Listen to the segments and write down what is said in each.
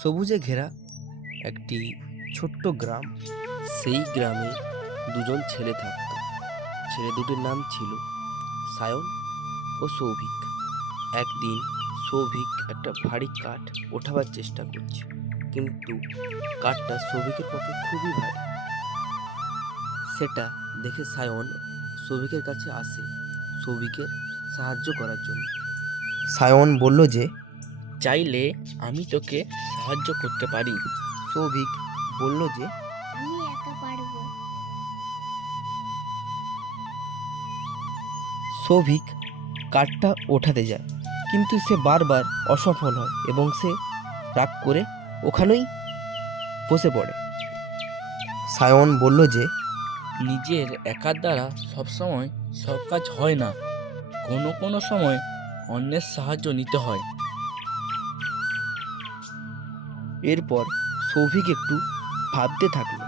সবুজে ঘেরা একটি ছোট্ট গ্রাম। সেই গ্রামে দুজন ছেলে থাকত। ছেলে দুটির নাম ছিল সায়ন ও সৌভিক। একদিন সৌভিক একটা ভারী কাঠ ওঠাবার চেষ্টা করছে, কিন্তু কাঠটা সৌভিকের পক্ষে খুবই ভারী। সেটা দেখে সায়ন সৌভিকের কাছে আসে সৌভিকের সাহায্য করার জন্য। সায়ন বলল যে, চাইলে আমি তোকে সাহায্য করতে পারি। সৌভিক বলল যে, আমি একা পারবো। সৌভিক কাঠটা ওঠাতে যায়, কিন্তু সে বারবার অসফল হয় এবং সে রাগ করে ওখানেই বসে পড়ে। সায়ন বলল যে, নিজের একার দ্বারা সবসময় সব কাজ হয় না, কোনো কোনো সময় অন্যের সাহায্য নিতে হয়। এরপর সৌভিক একটু ভাবতে থাকলো।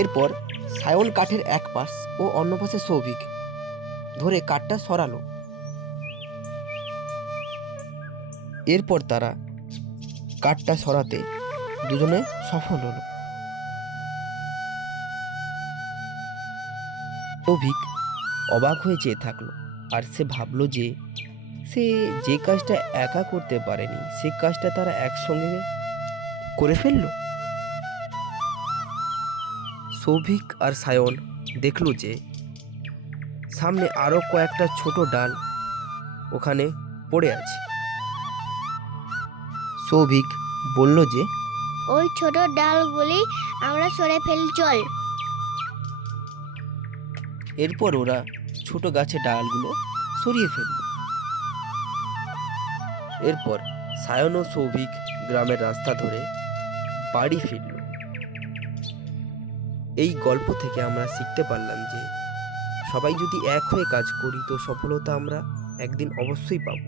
এরপর সায়ন কাঠের এক পাশ ও অন্য পাশে সৌভিক ধরে কাঠটা সরালো। এরপর তারা কাঠটা সরাতে দুজনে সফল হলো। সৌভিক অবাক হয়ে চেয়ে থাকলো, আর সে ভাবলো যে সে যে কাজটা একা করতে পারেনি সে কাজটা তারা একসঙ্গে করে ফেললো। সৌভিক আর সায়ন দেখলো যে সামনে আরো কয়েকটা ছোট ডাল ওখানে পড়ে আছে। সৌভিক বলল যে, ওই ছোট ডালগুলি আমরা সরে ফেলি, চল। এরপর ওরা ছোট গাছের ডালগুলো সরিয়ে ফেলল। এরপর সায়ন ও সৌভিক গ্রামের রাস্তা ধরে বাড়ি ফিরল। এই গল্প থেকে আমরা শিখতে পারলাম যে সবাই যদি এক হয়ে কাজ করি তো সফলতা আমরা একদিন অবশ্যই পাবো।